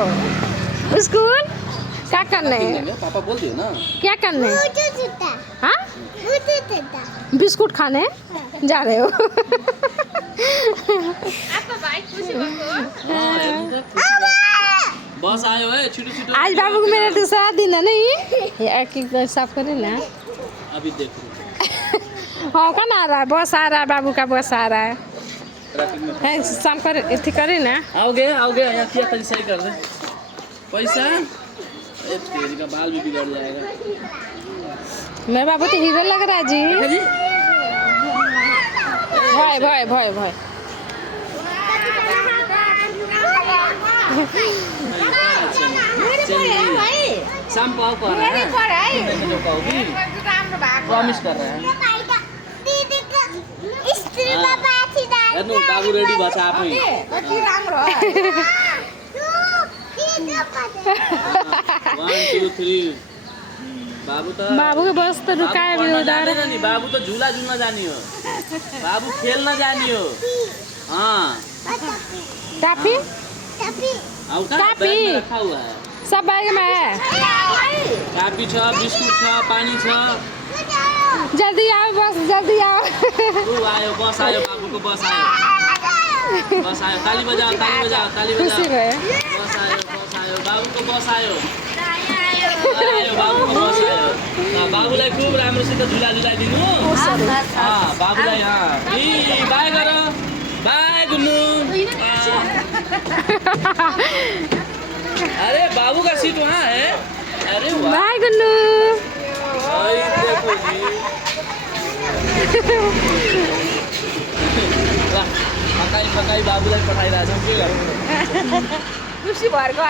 School क्या करने पापा बोल दियो ना क्या करने हाँ बिस्कुट खाने जा रहे हो बस आयो है छिटो छिटो आज बाबू को मेरा दूसरा दिन है नहीं एक साफ करे ना अभी देख हाँ कौन आ रहा है बस आ रहा है बाबू का बस आ रहा है ट्रैफिक में शाम कर करे ना आओगे यहाँ क्या पैसा ही कर दे पैसा तेरी का बाल भी बिगड़ जाएगा मेरे बाबू तो हीरो लग रहा है जी भाई भाई भाई भाई शाम को आओ कर रहा है प्रॉमिस कर रहा है बाबू रेडी भछ आफै 1 2 3 बाबू के बस तो रुकाए भी उधर नहीं बाबू तो झूला झूलना जानी हो बाबू खेलना जानी हो हाँ टाफी आओ का टाफी। बैग में रखा हुआ है सब बैग में है काफी छ बिस्कुट छ पानी छ जल्दी आओ बस जल्दी आओ तू आयो बस आयो बाबू को बस आयो ताली बजाओ खुशी भए बस आयो बाबू को बस आयो बाबू को बस आयो बाबुलाई खूब राम्रोसित झुला झुलाइदिनु बाबुलाई बाई गर बाई गुन्नु अरे बाबू का सीट वहाँ है अरे बाय गुन्नू देखो जी पकाई बाबुलाई पठाइरहेछौँ के गरौँ खुसी भएर गयो